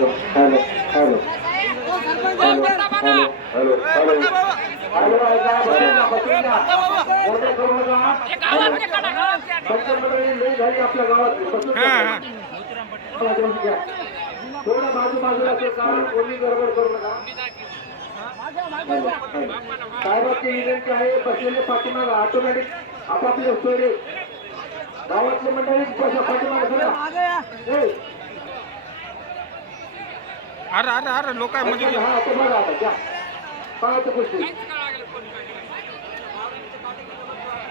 Hello hello hello hello hello hello hello hello बाजूला अरे अरे अरे हा आता घ्या पाहायचं गोष्टी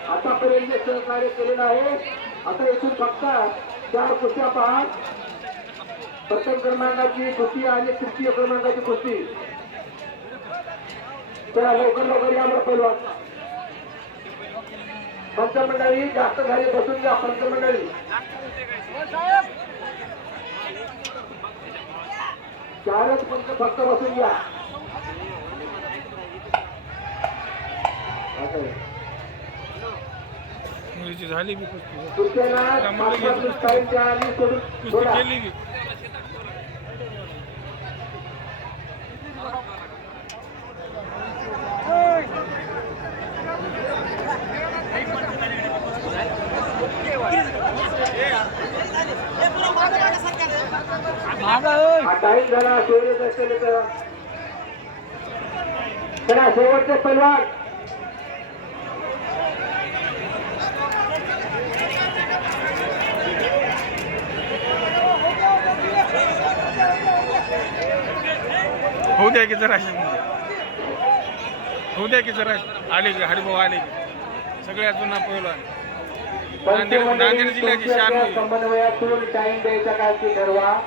आतापर्यंत जे सहकार्य केलेलं आहे आता इथून फक्त चार कुस्त्या पहा प्रथम क्रमांकाची कुस्ती आणि तृतीय क्रमांकाची कुस्ती चला लवकर लवकर या बरं पहिलवान. पंचमंडळी जास्त झाली बसून घ्या पंचमंडळी. चारच पंच फक्त बसून घ्या. मुलीची झाली बी कुस्ती. सोडून कुस्ती सोडा. केली बी. टाइम झाला सोडत असेल तर चला शेवटचे पैलवान. होऊ द्या की जरा. होऊ द्या की जरा. आले की हरिभाऊ आले की. सगळ्यात जुना पहिला नांदेड- नांदेड जिल्ह्याची शान. समन्वयातून टाइम द्यायचा काय ते ठरवा.